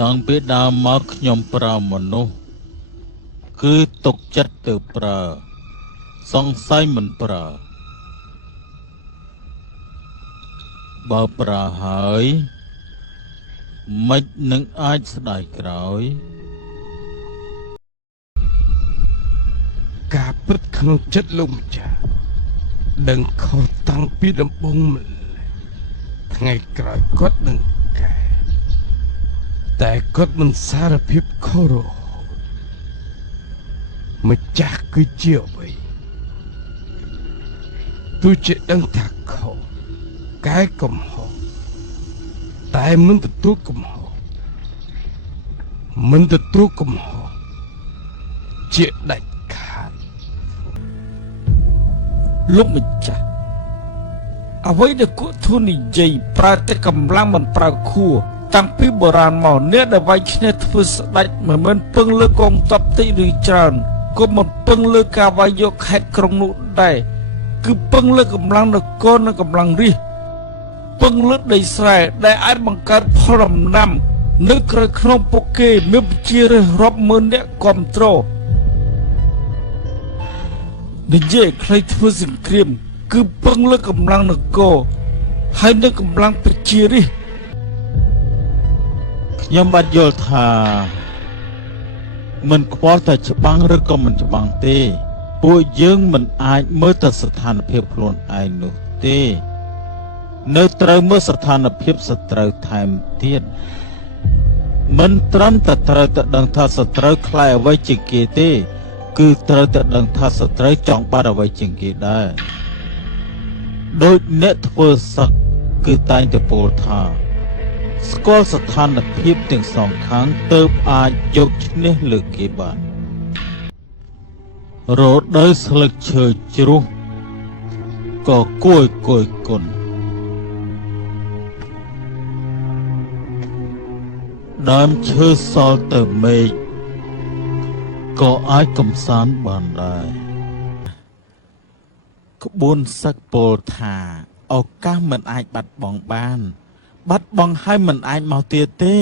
តាំងពីដើមមកខ្ញុំប្រើមនុស្សគឺទុកចិត្តទៅប្រើសង្ស័យមិនប្រើបើប្រើហើយមិននឹងអាចស្ដាយក្រោយការពិតក្នុងចិត្តលោកម្ចាស់ដឹងខុសតាំងពីដំបូងម្ល៉េះថ្ងៃក្រោយគាត់នឹងកែតែគាត់មិនសារភាពខុសរហូតម្ចាស់គឺជាអ្វីទោះជាដឹងថាខុសកែកំហុសតែមិនទទួលកំហុសជាដាច់ខាតលោកម្ចាស់អ្វីដែលគួរធូននិយាយប្រើតែកម្លាំងមិនប្រើខួរតាំងពីបុរាណមកអ្នកដែលវាយឈ្នះធ្វើស្ដេចមិនមែនពឹងលើកងទ័ពតិចឬច្រើនក៏មិនពឹងលើការវាយយកខេត្តក្រុងនោះដែរគឺពឹងលើកម្លាំងនគរនិងកម្លាំងរាជពឹងលើដីស្រែដែលអាចបង្កើតផលដំណាំនៅក្រៅក្នុងពួកគេមានប្រជារាស្ត្ររាប់ម៉ឺននាក់គ្រប់គ្រងនិយាយខ្លីធ្វើសង្គ្រាមគឺពឹងលើកម្លាំងនគរហើយនៅកម្លាំងប្រជារាស្ត្រខ្ញុំបានយល់ថាមិនខ្វល់តែច្បាំងឬក៏មិនច្បាំងទេពួកយើងមិនអាចមើលតែស្ថានភាពខ្លួនឯងនោះទេនៅត្រូវមើលស្ថានភាពសត្រូវថែមទៀតមិនត្រឹមតែត្រូវតែដឹងថាសត្រូវខ្លាចអ្វីជាងគេទេគឺត្រូវតែដឹងថាសត្រូវចង់បាត់អ្វីជាងគេដែរដូចអ្នកធ្វើសឹកគឺតែងតែពោលថាស្គាល់ស្ថានភាពទាំងសងខាងទើបអាចយកឈ្នះលើគេបានរដូវស្លឹកឈើជ្រុះក៏គួយគុណដើមឈើសល់ទៅមេឃក៏អាចកំសាន្តបានដែរក្បួនសឹកពោលថាឱកាសមិនអាចបាត់បង់បានបាត់បង់ហើយមិនអាចមកទៀតទេ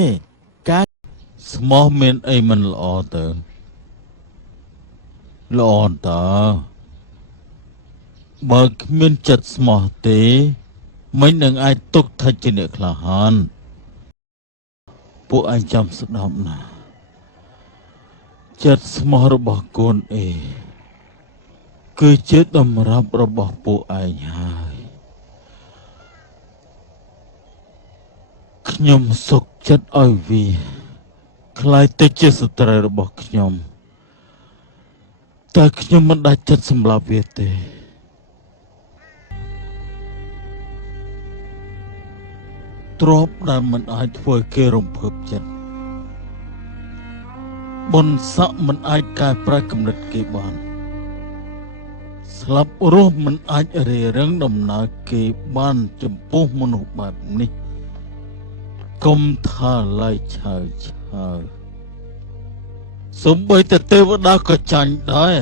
ការស្មោះមានអីមិនល្អទៅល្អតើបើគ្មានចិត្តស្មោះទេមិននឹងអាចទុកថាជាអ្នកក្លាហានពួកឯងចាំស្ដាប់ណាចិត្តស្មោះរបស់កូនអេគឺជាតម្រាប់របស់ពួកឯងហើយខ្ញុំសុខចិត្តឲ្យវាខ្លាយទៅជាសត្រូវរបស់ខ្ញុំតែខ្ញុំមិនដាច់ចិត្តសម្លាប់វាទេទ្រព្យដែលមិនអាចធ្វើគេរំភើបចិត្តបុណ្យស័ក្តិមិនអាចកែប្រែគំនិតគេបានស្លាប់រស់មិនអាចរារាំងដំណើរគេបានចំពោះមនុស្សបែបនេះកុំថាឡៃឆើសូម្បីតែទេវតាក៏ចាញ់ដែរ